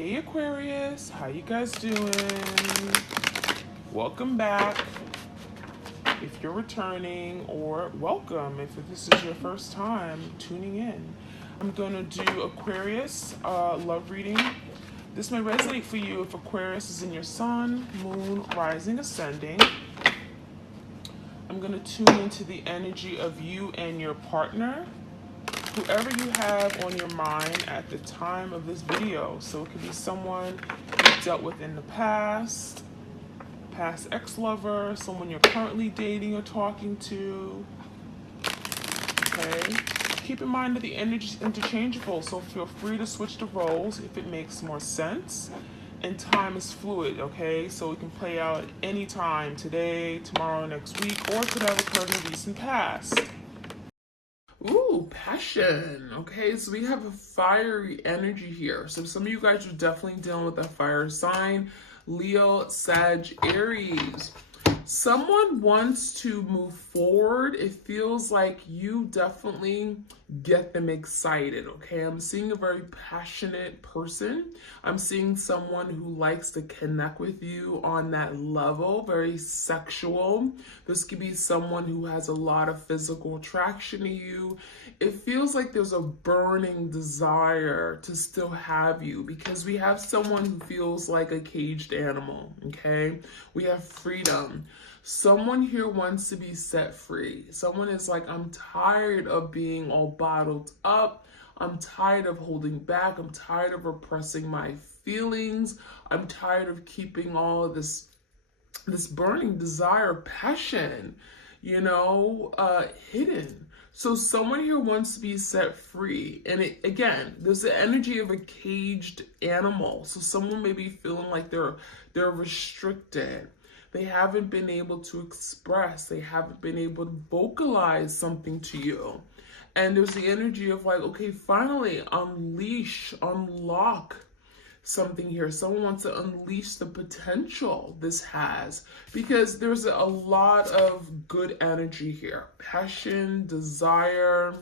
Hey Aquarius, how you guys doing? Welcome back if you're returning, or welcome if this is your first time tuning in. I'm going to do Aquarius love reading. This may resonate for you if Aquarius is in your sun, moon, rising, ascending. I'm going to tune into the energy of you and your partner, whoever you have on your mind at the time of this video. So it could be someone you dealt with in the past ex-lover, someone you're currently dating or talking to. Okay? Keep in mind that the energy is interchangeable, so feel free to switch the roles if it makes more sense. And time is fluid, okay? So it can play out any time, today, tomorrow, next week, or could have occurred in the recent past. Ooh, passion. Okay, so we have a fiery energy here. So some of you guys are definitely dealing with that fire sign. Leo, Sag, Aries. Someone wants to move forward. It feels like you definitely get them excited, okay? I'm seeing a very passionate person. I'm seeing someone who likes to connect with you on that level, very sexual. This could be someone who has a lot of physical attraction to you. It feels like there's a burning desire to still have you, because we have someone who feels like a caged animal, okay? We have freedom. Someone here wants to be set free. Someone is like, I'm tired of being all bottled up. I'm tired of holding back. I'm tired of repressing my feelings. I'm tired of keeping all of this burning desire, passion, hidden. So someone here wants to be set free. And again, there's the energy of a caged animal. So someone may be feeling like they're restricted. They haven't been able to express. They haven't been able to vocalize something to you. And there's the energy of like, okay, finally unlock something here. Someone wants to unleash the potential this has, because there's a lot of good energy here. Passion, desire.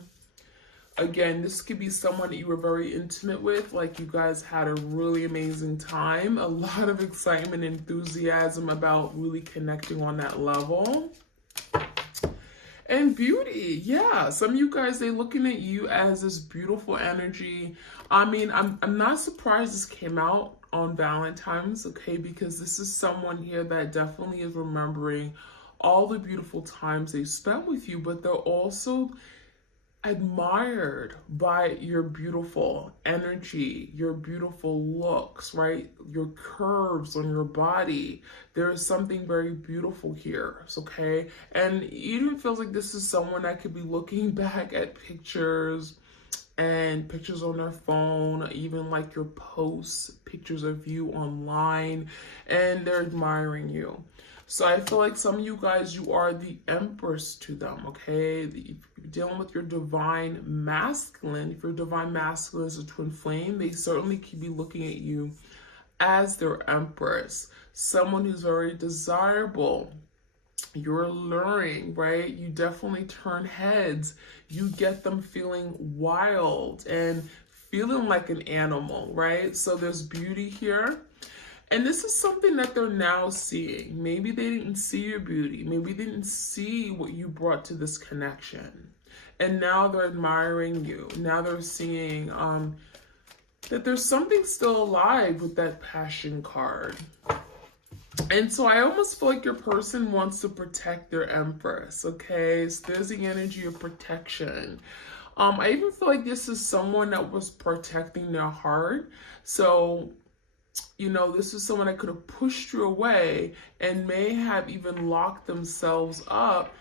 Again, this could be someone that you were very intimate with, like you guys had a really amazing time, a lot of excitement, enthusiasm about really connecting on that level. And beauty, yeah. Some of you guys, they're looking at you as this beautiful energy. I mean, I'm not surprised this came out on Valentine's, okay? Because this is someone here that definitely is remembering all the beautiful times they spent with you, but they're also admired by your beautiful energy, your beautiful looks, right? Your curves on your body. There is something very beautiful here, okay? And it even feels like this is someone that could be looking back at pictures and pictures on their phone, even like your posts, pictures of you online, and they're admiring you. So I feel like some of you guys, you are the empress to them, okay? If you're dealing with your divine masculine, if your divine masculine is a twin flame, they certainly could be looking at you as their empress. Someone who's very desirable. You're alluring, right? You definitely turn heads. You get them feeling wild and feeling like an animal, right? So there's beauty here. And this is something that they're now seeing. Maybe they didn't see your beauty. Maybe they didn't see what you brought to this connection. And now they're admiring you. Now they're seeing that there's something still alive with that passion card. And so I almost feel like your person wants to protect their empress, okay? So there's the energy of protection. I even feel like this is someone that was protecting their heart. So this is someone that could have pushed you away and may have even locked themselves up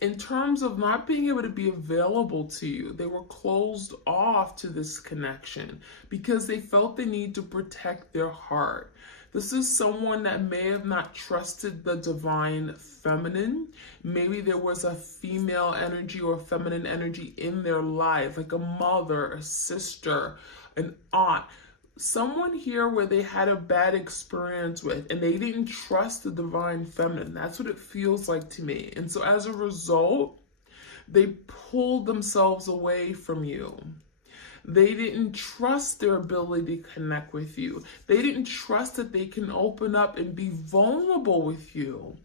in terms of not being able to be available to you. They were closed off to this connection because they felt the need to protect their heart. This is someone that may have not trusted the divine feminine. Maybe there was a female energy or feminine energy in their life, like a mother, a sister, an aunt. Someone here where they had a bad experience with and they didn't trust the divine feminine. That's what it feels like to me. And so as a result, they pulled themselves away from you. They didn't trust their ability to connect with you. They didn't trust that they can open up and be vulnerable with you.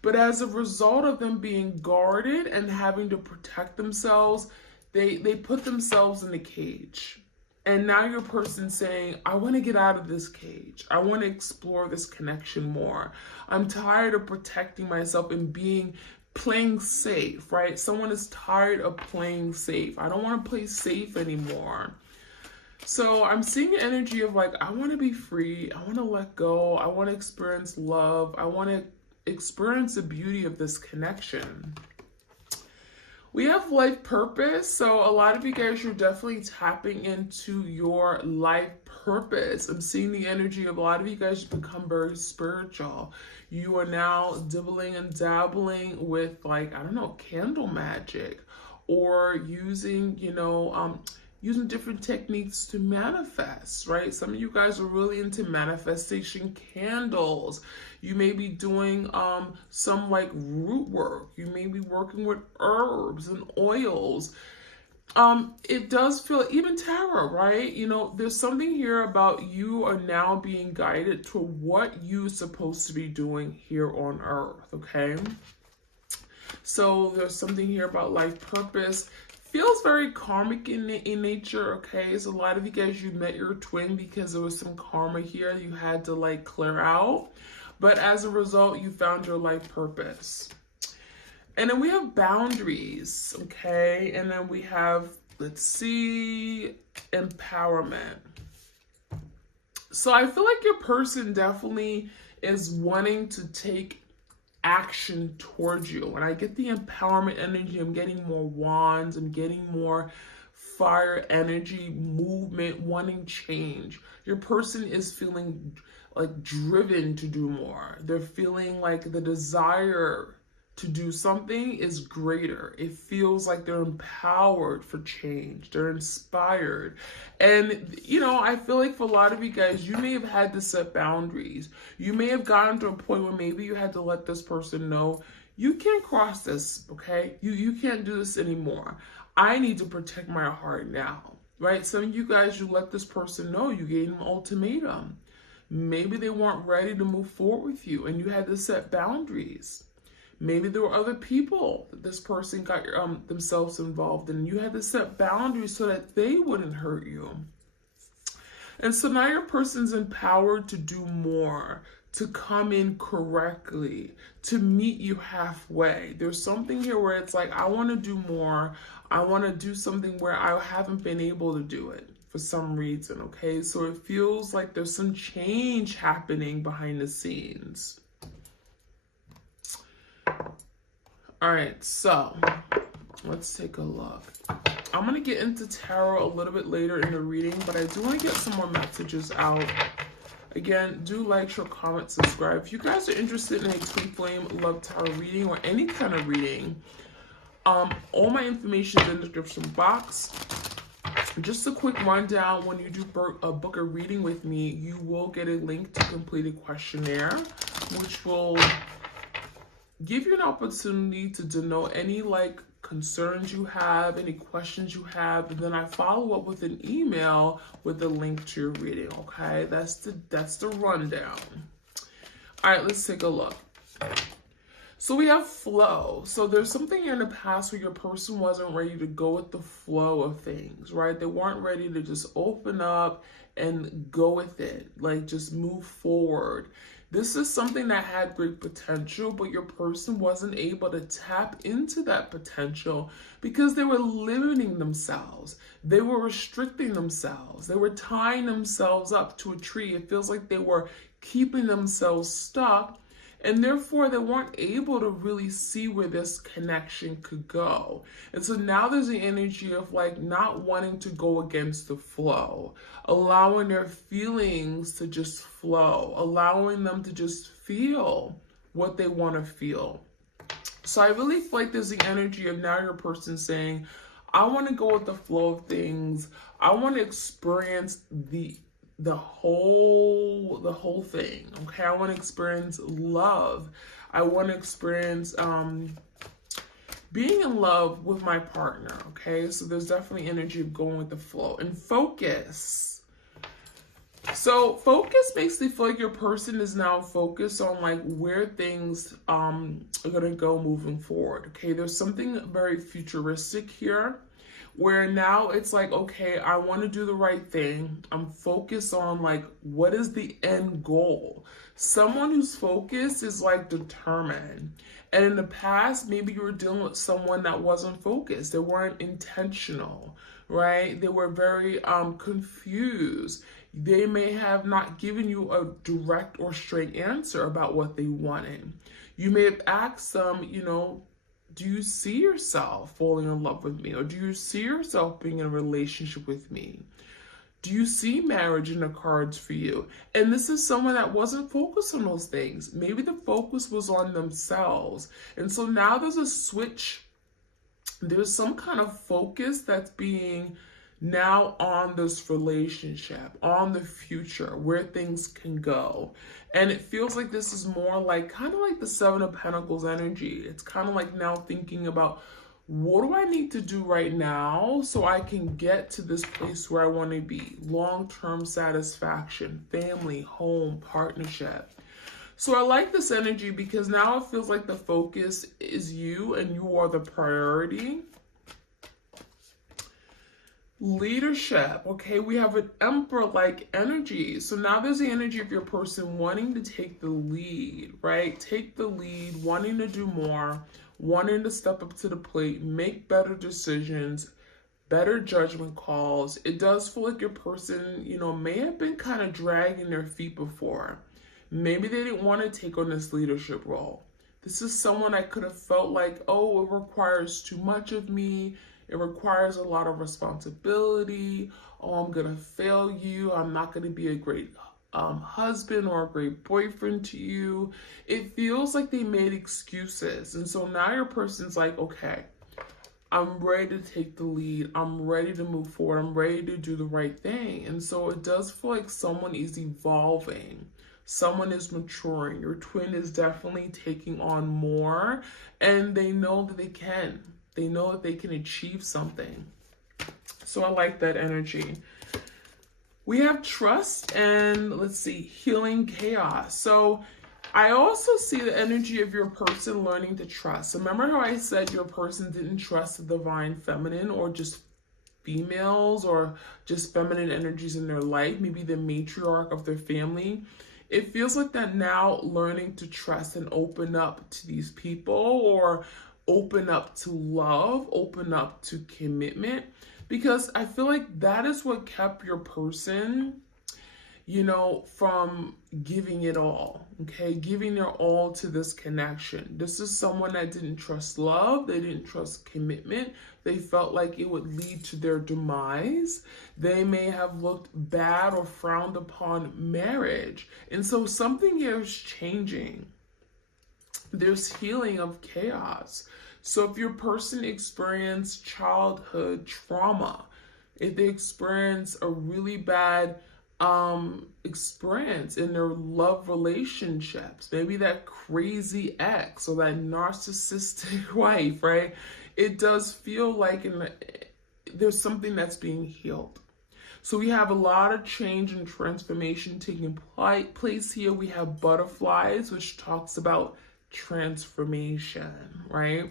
But as a result of them being guarded and having to protect themselves, they put themselves in a cage. And now your person's saying, I want to get out of this cage. I want to explore this connection more. I'm tired of protecting myself and playing safe, right? Someone is tired of playing safe. I don't want to play safe anymore. So I'm seeing the energy of like, I want to be free. I want to let go. I want to experience love. I want to experience the beauty of this connection. We have life purpose. So a lot of you guys, you're definitely tapping into your life purpose. I'm seeing the energy of a lot of you guys become very spiritual. You are now dibbling and dabbling with, like, I don't know, candle magic, or using, using different techniques to manifest, right? Some of you guys are really into manifestation candles. You may be doing some like root work. You may be working with herbs and oils. It does feel, even tarot, right? There's something here about you are now being guided to what you're supposed to be doing here on earth, okay? So there's something here about life purpose. Feels very karmic in nature, okay? So a lot of you guys, you met your twin because there was some karma here you had to like clear out. But as a result, you found your life purpose. And then we have boundaries, okay? And then we have, let's see, empowerment. So I feel like your person definitely is wanting to take action towards you. When I get the empowerment energy, I'm getting more wands, I'm getting more fire energy, movement, wanting change. Your person is feeling like driven to do more. They're feeling like the desire to do something is greater. It feels like they're empowered for change. They're inspired. And, I feel like for a lot of you guys, you may have had to set boundaries. You may have gotten to a point where maybe you had to let this person know, you can't cross this, okay? You can't do this anymore. I need to protect my heart now, right? Some of you guys, you let this person know, you gave them an ultimatum. Maybe they weren't ready to move forward with you and you had to set boundaries. Maybe there were other people that this person got themselves involved in. You had to set boundaries so that they wouldn't hurt you. And so now your person's empowered to do more, to come in correctly, to meet you halfway. There's something here where it's like, I want to do more. I want to do something where I haven't been able to do it for some reason, okay? So it feels like there's some change happening behind the scenes. All right, so let's take a look. I'm going to get into tarot a little bit later in the reading, but I do want to get some more messages out. Again, do like, share, comment, subscribe. If you guys are interested in a twin flame love tarot reading or any kind of reading, all my information is in the description box. Just a quick rundown, when you do book a reading with me, you will get a link to complete a questionnaire, which will give you an opportunity to denote any concerns you have, any questions you have, and then I follow up with an email with a link to your reading, okay? That's the rundown. All right, let's take a look. So we have flow. So there's something in the past where your person wasn't ready to go with the flow of things, right? They weren't ready to just open up and go with it, like just move forward. This is something that had great potential, but your person wasn't able to tap into that potential because they were limiting themselves. They were restricting themselves. They were tying themselves up to a tree. It feels like they were keeping themselves stuck, and therefore they weren't able to really see where this connection could go. And so now there's the energy of not wanting to go against the flow, allowing their feelings to just flow, allowing them to just feel what they want to feel. So I really feel like there's the energy of now your person saying, I want to go with the flow of things. I want to experience the whole thing, okay? I want to experience love. I want to experience being in love with my partner, okay? So there's definitely energy of going with the flow. And focus. So focus makes me feel like your person is now focused on like where things are going to go moving forward, okay? There's something very futuristic here where now it's like, okay, I want to do the right thing. I'm focused on like, what is the end goal? Someone who's focused is like determined. And in the past, maybe you were dealing with someone that wasn't focused. They weren't intentional, right? They were very confused. They may have not given you a direct or straight answer about what they wanted. You may have asked them, you know, do you see yourself falling in love with me? Or do you see yourself being in a relationship with me? Do you see marriage in the cards for you? And this is someone that wasn't focused on those things. Maybe the focus was on themselves. And so now there's a switch. There's some kind of focus that's being now on this relationship, on the future, where things can go. And it feels like this is more like kind of like the Seven of Pentacles energy. It's kind of like now thinking about, what do I need to do right now so I can get to this place where I want to be? Long-term satisfaction, family, home, partnership. So I like this energy because now it feels like the focus is you and you are the priority. Leadership, okay, we have an emperor-like energy. So now there's the energy of your person wanting to take the lead, right? Take the lead, wanting to do more, wanting to step up to the plate, make better decisions, better judgment calls. It does feel like your person, you know, may have been kind of dragging their feet before. Maybe they didn't want to take on this leadership role. This is someone I could have felt like, oh, it requires too much of me. It requires a lot of responsibility. Oh, I'm going to fail you. I'm not going to be a great husband or a great boyfriend to you. It feels like they made excuses. And so now your person's like, okay, I'm ready to take the lead. I'm ready to move forward. I'm ready to do the right thing. And so it does feel like someone is evolving. Someone is maturing. Your twin is definitely taking on more, and they know that they can. They know that they can achieve something. So I like that energy. We have trust and, let's see, healing chaos. So I also see the energy of your person learning to trust. Remember how I said your person didn't trust the divine feminine or just females or just feminine energies in their life, maybe the matriarch of their family? It feels like that now, learning to trust and open up to these people, or open up to love, open up to commitment, because I feel like that is what kept your person, you know, from giving it all, okay? Giving their all to this connection. This is someone that didn't trust love. They didn't trust commitment. They felt like it would lead to their demise. They may have looked bad or frowned upon marriage. And so something here is changing. There's healing of chaos. So if your person experienced childhood trauma, if they experience a really bad experience in their love relationships, maybe that crazy ex or that narcissistic wife, right? It does feel like there's something that's being healed. So we have a lot of change and transformation taking place here. We have butterflies, which talks about transformation, right?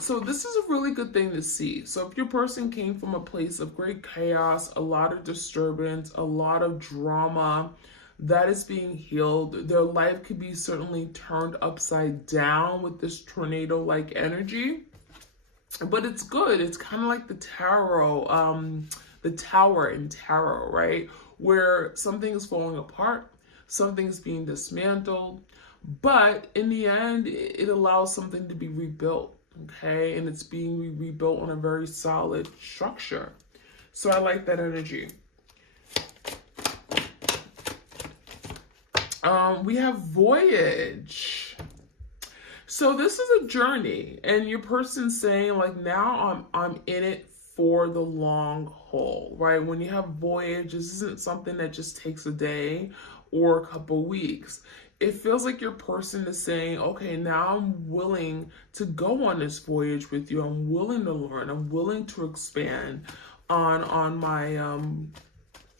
So this is a really good thing to see. So if your person came from a place of great chaos, a lot of disturbance, a lot of drama, that is being healed. Their life could be certainly turned upside down with this tornado-like energy, but it's good. It's kind of like the tarot, the tower in tarot, right? Where something is falling apart, something's being dismantled, but in the end, it allows something to be rebuilt, okay? And it's being rebuilt on a very solid structure. So I like that energy. We have voyage. So this is a journey, and your person's saying like, now I'm in it for the long haul, right? When you have voyage, this isn't something that just takes a day or a couple weeks. it feels like your person is saying, okay, now I'm willing to go on this voyage with you. I'm willing to learn. I'm willing to expand on my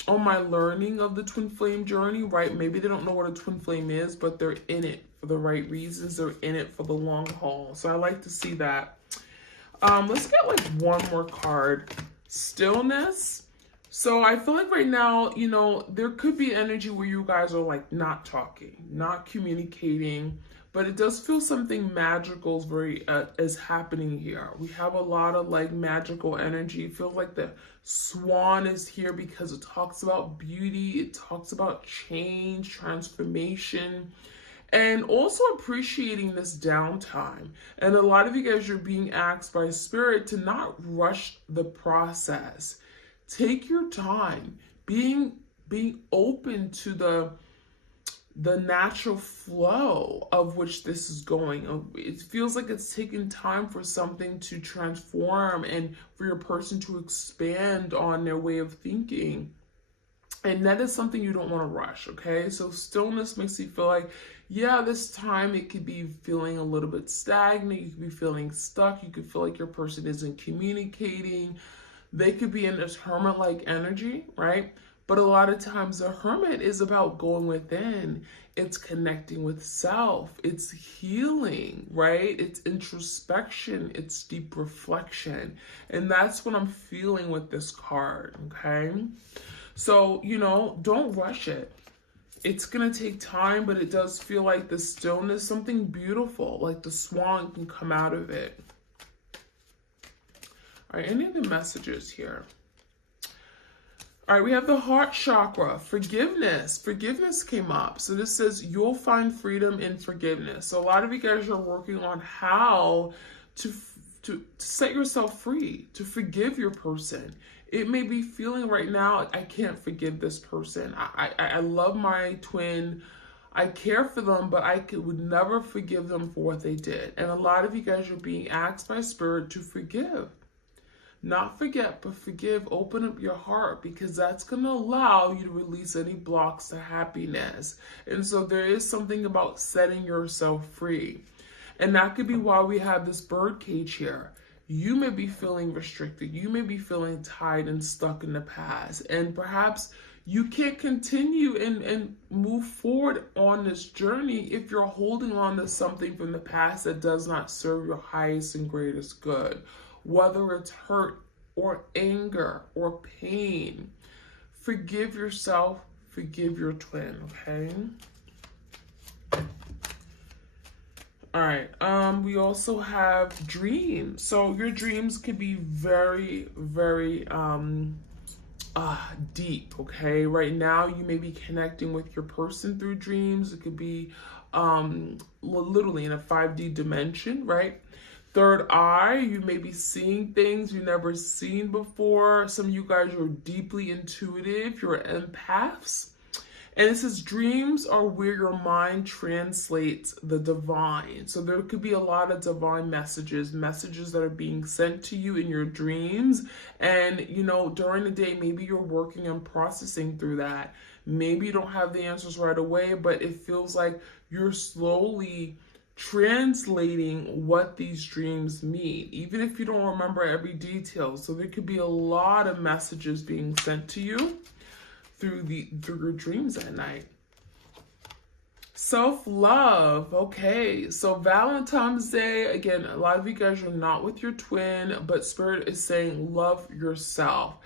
learning of the twin flame journey, right? Maybe they don't know what a twin flame is, but they're in it for the right reasons. They're in it for the long haul. So I like to see that. Let's get like one more card. Stillness. So I feel like right now, you know, there could be energy where you guys are like not talking, not communicating, but it does feel something magical is happening here. We have a lot of like magical energy. It feels like the swan is here because it talks about beauty. It talks about change, transformation, and also appreciating this downtime. And a lot of you guys are being asked by spirit to not rush the process. Take your time, being open to the natural flow of which this is going. It feels like it's taking time for something to transform and for your person to expand on their way of thinking. And that is something you don't want to rush, okay? So stillness makes you feel like, yeah, this time it could be feeling a little bit stagnant. You could be feeling stuck. You could feel like your person isn't communicating. They could be in this hermit-like energy, right? But a lot of times the hermit is about going within. It's connecting with self. It's healing, right? It's introspection. It's deep reflection. And that's what I'm feeling with this card, okay? So, you know, don't rush it. It's going to take time, but it does feel like the stillness, something beautiful, like the swan can come out of it. All right, any of the messages here? All right, we have the heart chakra, forgiveness. Forgiveness came up. So this says you'll find freedom in forgiveness. So a lot of you guys are working on how to set yourself free, to forgive your person. It may be feeling right now, I can't forgive this person. I love my twin. I care for them, but would never forgive them for what they did. And a lot of you guys are being asked by spirit to forgive. Not forget, but forgive. Open up your heart, because that's going to allow you to release any blocks to happiness. And so there is something about setting yourself free. And that could be why we have this bird cage here. You may be feeling restricted. You may be feeling tied and stuck in the past. And perhaps you can't continue and move forward on this journey if you're holding on to something from the past that does not serve your highest and greatest good. Whether it's hurt or anger or pain, forgive yourself, forgive your twin, okay? All right, we also have dreams. So your dreams can be very, very deep, okay? Right now, you may be connecting with your person through dreams. It could be literally in a 5D dimension, right? Third eye, you may be seeing things you've never seen before. Some of you guys are deeply intuitive. You're empaths. And it says dreams are where your mind translates the divine. So there could be a lot of divine messages that are being sent to you in your dreams. And, you know, during the day, maybe you're working and processing through that. Maybe you don't have the answers right away, but it feels like you're slowly translating what these dreams mean, even if you don't remember every detail. So there could be a lot of messages being sent to you through your dreams at night. Self-love. Okay, so Valentine's Day, again, a lot of you guys are not with your twin, but spirit is saying love yourself.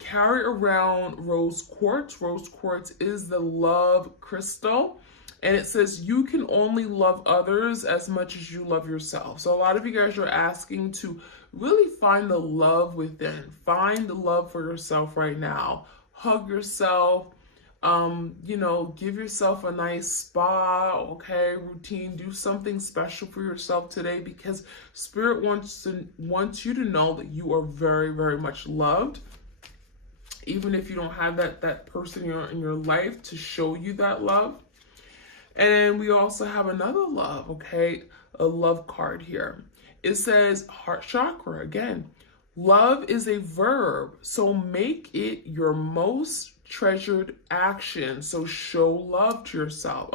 Carry around rose quartz. Rose quartz is the love crystal. And it says you can only love others as much as you love yourself. So a lot of you guys are asking to really find the love within. Find the love for yourself right now. Hug yourself. You know, give yourself a nice spa, okay, routine. Do something special for yourself today, because Spirit wants you to know that you are very, very much loved. Even if you don't have that person in your life to show you that love. And we also have another love, okay? A love card here. It says heart chakra again. Love is a verb, so make it your most treasured action. So show love to yourself.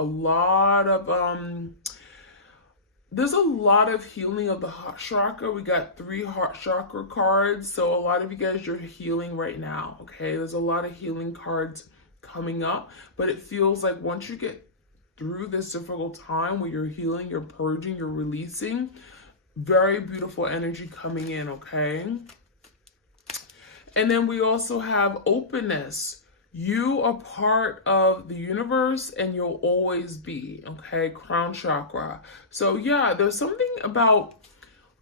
There's a lot of healing of the heart chakra. We got 3 heart chakra cards. So a lot of you guys, you're healing right now. Okay. There's a lot of healing cards coming up, but it feels like once you get through this difficult time where you're healing, you're purging, you're releasing, very beautiful energy coming in. Okay. And then we also have openness. You are part of the universe and you'll always be, okay? Crown chakra. So yeah, there's something about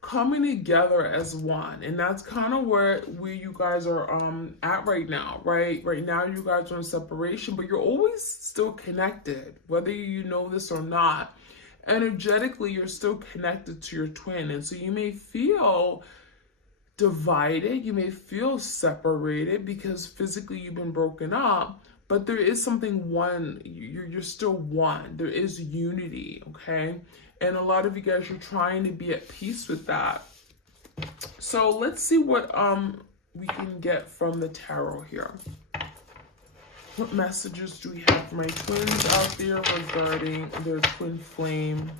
coming together as one. And that's kind of where you guys are at right now, right? Right now you guys are in separation, but you're always still connected, whether you know this or not. Energetically, you're still connected to your twin. And so you may feel divided, you may feel separated because physically you've been broken up, but there is something one. You're still one. There is unity, okay? And a lot of you guys are trying to be at peace with that. So let's see what we can get from the tarot here. What messages do we have for my twins out there regarding their twin flame?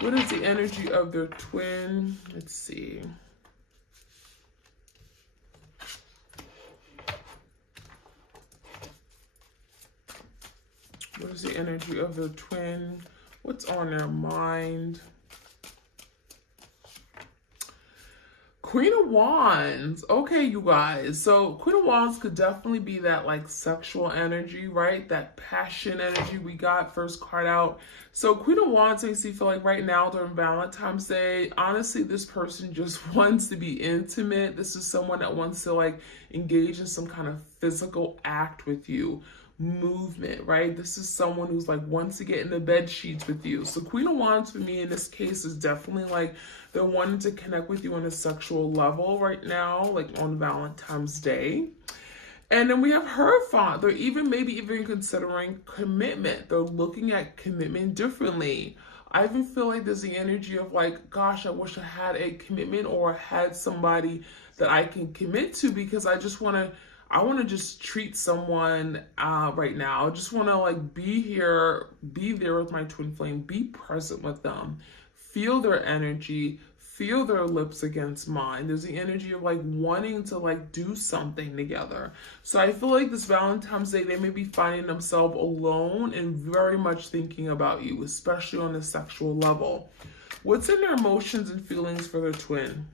What is the energy of their twin? Let's see. What is the energy of their twin? What's on their mind? Queen of Wands. Okay, you guys. So Queen of Wands could definitely be that like sexual energy, right? That passion energy we got first card out. So Queen of Wands makes me feel like right now during Valentine's Day, honestly, this person just wants to be intimate. This is someone that wants to like engage in some kind of physical act with you. Movement, right? This is someone who's like wants to get in the bed sheets with you. So Queen of Wands for me in this case is definitely like they're wanting to connect with you on a sexual level right now, like on Valentine's Day. And then we have Hierophant. They're maybe even considering commitment. They're looking at commitment differently. I even feel like there's the energy of like, gosh, I wish I had a commitment or had somebody that I can commit to, because I want to just treat someone right now. I just want to like be here, be there with my twin flame, be present with them, feel their energy, feel their lips against mine. There's the energy of like wanting to like do something together. So I feel like this Valentine's Day, they may be finding themselves alone and very much thinking about you, especially on a sexual level. What's in their emotions and feelings for their twin?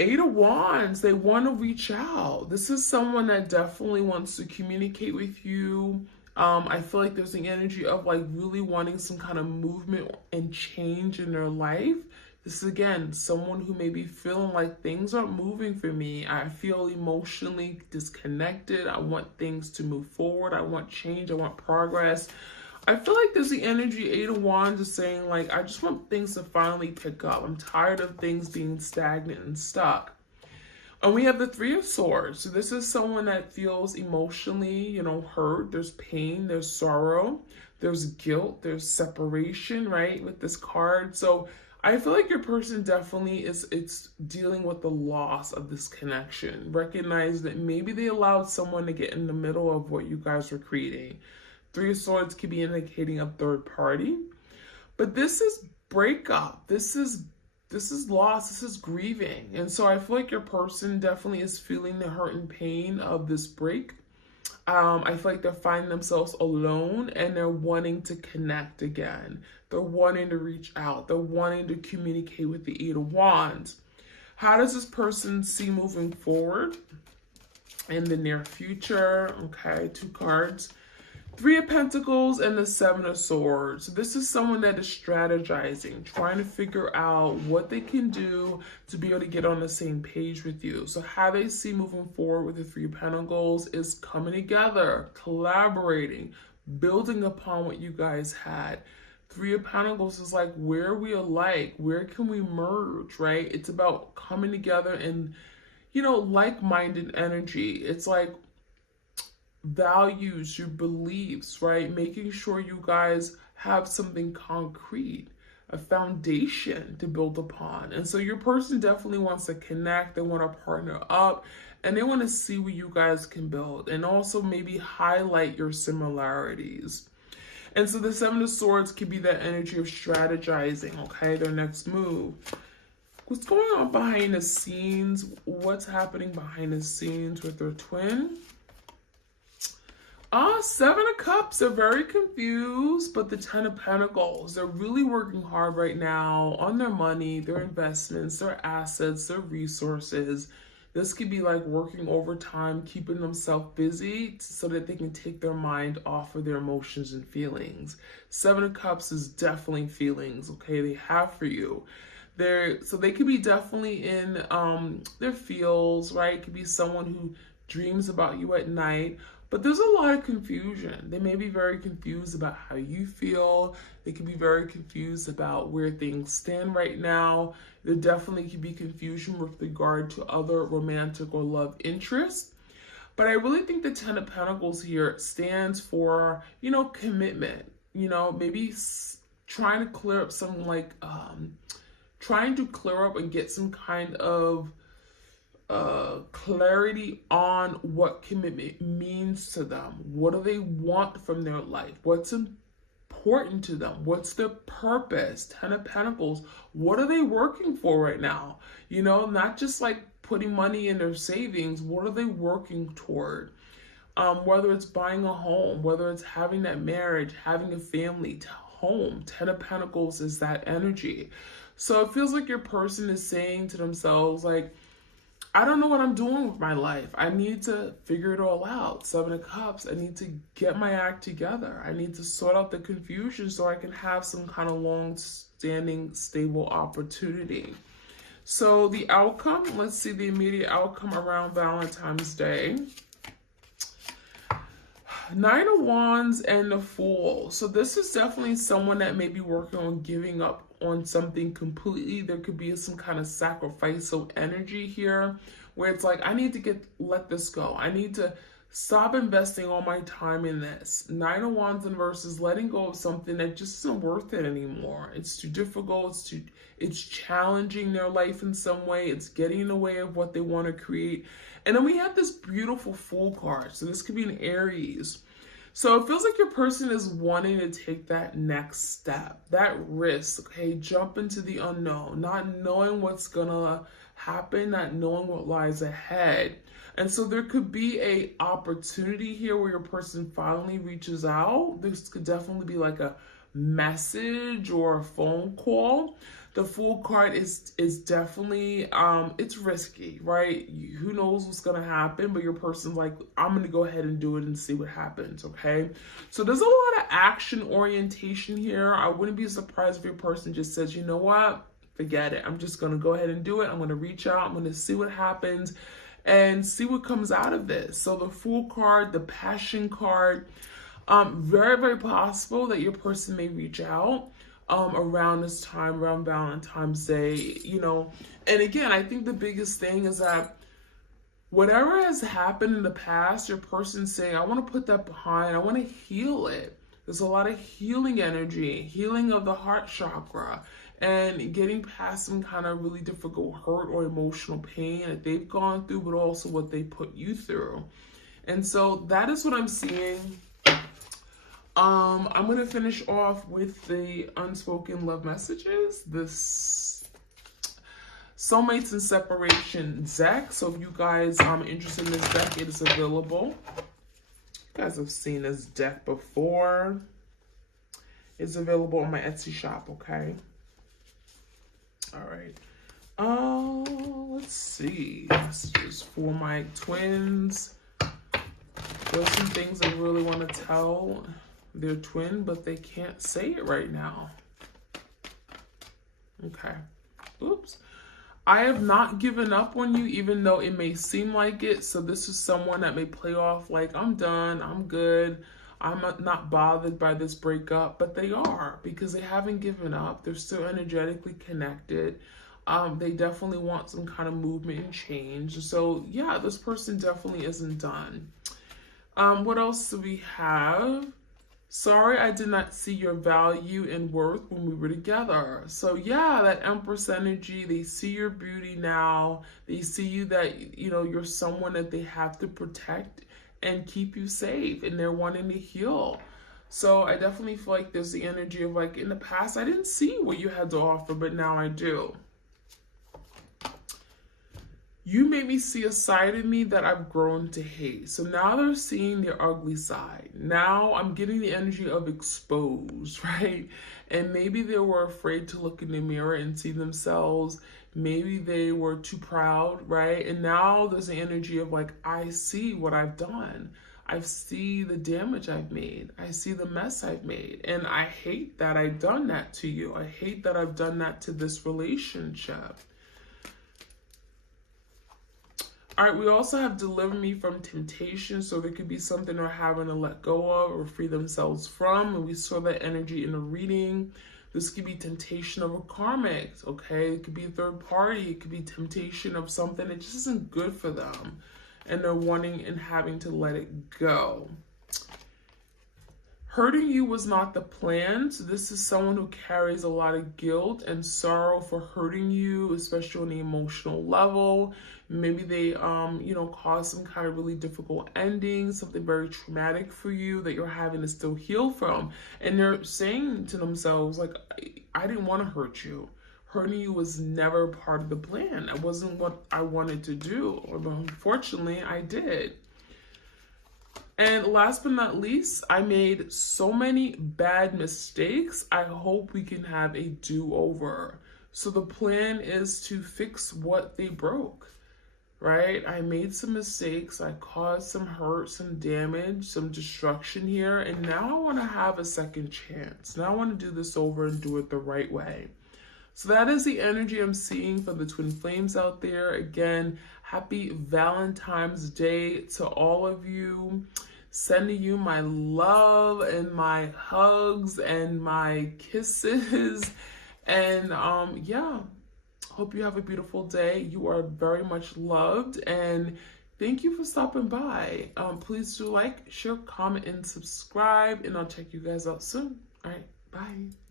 8 of Wands, they want to reach out. This is someone that definitely wants to communicate with you. I feel like there's the energy of like really wanting some kind of movement and change in their life. This is, again, someone who may be feeling like things aren't moving for me. I feel emotionally disconnected. I want things to move forward. I want change. I want progress. I feel like there's the energy, 8 of Wands is saying like, I just want things to finally pick up. I'm tired of things being stagnant and stuck. And we have the 3 of Swords. So this is someone that feels emotionally, hurt. There's pain, there's sorrow, there's guilt, there's separation, right? With this card. So I feel like your person definitely it's dealing with the loss of this connection. Recognize that maybe they allowed someone to get in the middle of what you guys were creating. 3 of Swords could be indicating a third party. But this is breakup. This is loss. This is grieving. And so I feel like your person definitely is feeling the hurt and pain of this break. I feel like they're finding themselves alone and they're wanting to connect again. They're wanting to reach out. They're wanting to communicate with the 8 of Wands. How does this person see moving forward in the near future? Okay, 2 cards. 3 of Pentacles and the 7 of Swords. So this is someone that is strategizing, trying to figure out what they can do to be able to get on the same page with you. So how they see moving forward with the 3 of Pentacles is coming together, collaborating, building upon what you guys had. 3 of Pentacles is like, where are we alike? Where can we merge, right? It's about coming together and, like-minded energy. It's like, values, your beliefs, right? Making sure you guys have something concrete. a foundation to build upon. And so your person definitely wants to connect, they want to partner up, and they want to see what you guys can build and also maybe highlight your similarities. And so the Seven of Swords could be that energy of strategizing, okay, their next move. What's going on behind the scenes? What's happening behind the scenes with their twin? Seven of Cups are very confused, but the Ten of Pentacles, they're really working hard right now on their money, their investments, their assets, their resources. This could be like working overtime, keeping themselves busy so that they can take their mind off of their emotions and feelings. Seven of Cups is definitely feelings, okay, they have for you. So they could be definitely in their feels, right? It could be someone who dreams about you at night, but there's a lot of confusion. They may be very confused about how you feel. They could be very confused about where things stand right now. There definitely could be confusion with regard to other romantic or love interests. But I really think the Ten of Pentacles here stands for, you know, commitment. You know, maybe trying to clear up some trying to clear up and get some kind of clarity on what commitment means to them. What do they want from their life? What's important to them? What's their purpose? Ten of Pentacles. What are they working for right now? You know, not just like putting money in their savings. What are they working toward? Whether it's buying a home, whether it's having that marriage, having a family, home. Ten of Pentacles is that energy. So it feels like your person is saying to themselves, like, I don't know what I'm doing with my life. I need to figure it all out. Seven of Cups, I need to get my act together. I need to sort out the confusion so I can have some kind of long-standing, stable opportunity. So the outcome, let's see the immediate outcome around Valentine's Day. Nine of Wands and the Fool. So this is definitely someone that may be working on giving up on something completely. There could be some kind of sacrificial energy here where it's like, I need to let this go. I need to stop investing all my time in this. Nine of Wands in verses letting go of something that just isn't worth it anymore. It's too difficult. It's challenging their life in some way. It's getting in the way of what they want to create. And then we have this beautiful Fool card. So this could be an Aries. So it feels like your person is wanting to take that next step, that risk, okay? Jump into the unknown, not knowing what's gonna happen, not knowing what lies ahead. And so there could be a opportunity here where your person finally reaches out. This could definitely be like a message or a phone call. The Fool card is definitely, it's risky, right? Who knows what's going to happen, but your person's like, I'm going to go ahead and do it and see what happens, okay? So there's a lot of action orientation here. I wouldn't be surprised if your person just says, you know what? Forget it. I'm just going to go ahead and do it. I'm going to reach out. I'm going to see what happens and see what comes out of this. So the Fool card, the Passion card, very, very possible that your person may reach out around this time, around Valentine's Day, you know. And again, I think the biggest thing is that whatever has happened in the past, your person's saying, I want to put that behind. I want to heal it. There's a lot of healing energy, healing of the heart chakra, and getting past some kind of really difficult hurt or emotional pain that they've gone through, but also what they put you through. And so that is what I'm seeing. I'm going to finish off with the unspoken love messages, this soulmates and separation deck. So if you guys are interested in this deck, it is available. You guys have seen this deck before. It's available on my Etsy shop, okay? All right. Let's see. Messages for my twins. There's some things I really want to tell their twin, but they can't say it right now. Okay. Oops. I have not given up on you, even though it may seem like it. So this is someone that may play off like, I'm done, I'm good, I'm not bothered by this breakup, but they are, because they haven't given up. They're still energetically connected. They definitely want some kind of movement and change. So yeah, this person definitely isn't done. What else do we have? Sorry I did not see your value and worth when we were together. So yeah, that Empress energy, they see your beauty now. They see you that, you're someone that they have to protect and keep you safe, and they're wanting to heal. So I definitely feel like there's the energy of like, in the past, I didn't see what you had to offer, but now I do. You made me see a side of me that I've grown to hate. So now they're seeing their ugly side. Now I'm getting the energy of exposed, right? And maybe they were afraid to look in the mirror and see themselves. Maybe they were too proud, right? And now there's the energy of like, I see what I've done. I see the damage I've made. I see the mess I've made. And I hate that I've done that to you. I hate that I've done that to this relationship. All right, we also have deliver me from temptation. So there could be something they're having to let go of or free themselves from. And we saw that energy in the reading. This could be temptation of a karmic, okay? It could be a third party. It could be temptation of something that just isn't good for them. And they're wanting and having to let it go. Hurting you was not the plan. So this is someone who carries a lot of guilt and sorrow for hurting you, especially on the emotional level. Maybe they, caused some kind of really difficult ending, something very traumatic for you that you're having to still heal from. And they're saying to themselves, like, I didn't want to hurt you. Hurting you was never part of the plan. It wasn't what I wanted to do. But unfortunately, I did. And last but not least, I made so many bad mistakes. I hope we can have a do-over. So the plan is to fix what they broke, right? I made some mistakes. I caused some hurt, some damage, some destruction here. And now I want to have a second chance. Now I want to do this over and do it the right way. So that is the energy I'm seeing for the twin flames out there. Again, happy Valentine's Day to all of you. Sending you my love and my hugs and my kisses. And yeah, hope you have a beautiful day. You are very much loved. And thank you for stopping by. Please do like, share, comment, and subscribe. And I'll check you guys out soon. All right, bye.